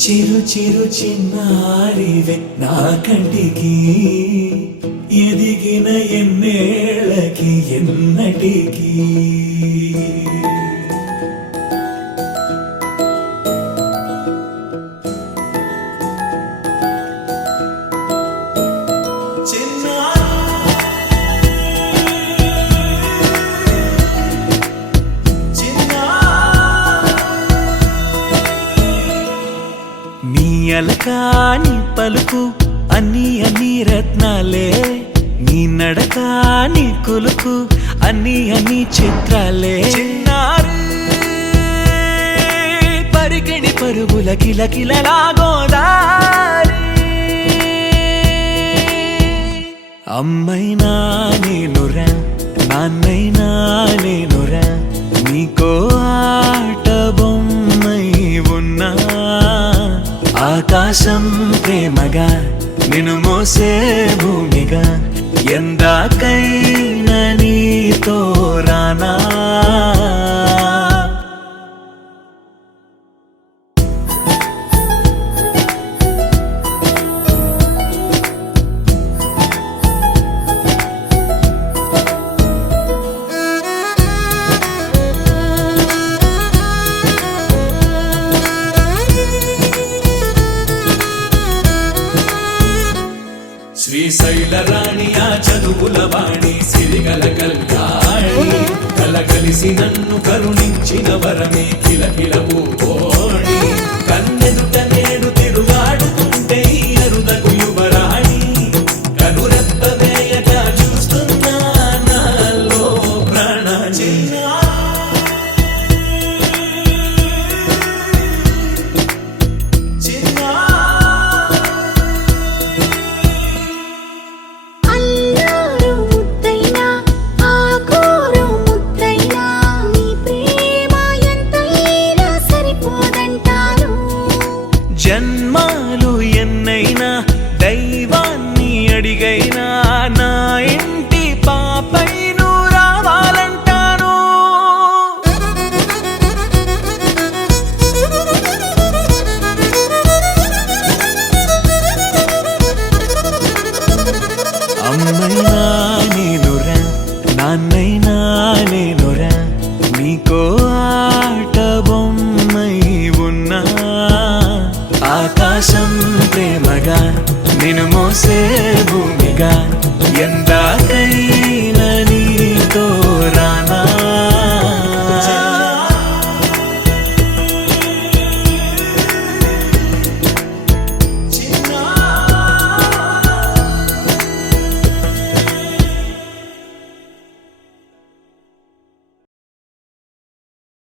చిరు చిరు చిన్నారివే నా కంటికి ఎదిగిన ఎన్నేళ్ళకి ఎన్నటికి అలకాని పలుకు అన్ని అన్ని రత్నాలే నీ నడక నీ కులుకు అన్ని అన్ని చిత్రాలే చిన్నారు పరికిణి పరుగుల కిలకిలలా గోదారి అమ్మైనా నేనురా నాన్నైనా నేనురా నీకో ఆట బొమ్మై ఉన్నా ఆకాశం ప్రేమగా నిన్ను మోసే భూమిగా ఎందాకైనా నీతో రానా శ్రీశైల రాణి ఆ చదువుల వాణి సిరిగల కళ్యాణి కలగలిసి నన్ను కరుణించిన వరమే కిలకిల పూకోణి కన్నెదుట నేడు తిరుగాడుతుంటే అరుదకు యువరాణి కనురెప్ప వేయగా చూస్తున్నా నాలో ప్రాణ జన్మాలు ఎన్నైనా దైవాన్ని అడిగైనా నా ఇంటి పాపై నువ్వు రావాలంటాను అమ్మైనా నేనురా నాన్నైనా నేనురా నీకో ఆట బొమ్మై ఉన్నా ఆకాశం ప్రేమగా నిన్ను మోసే భూమిగా ఎంత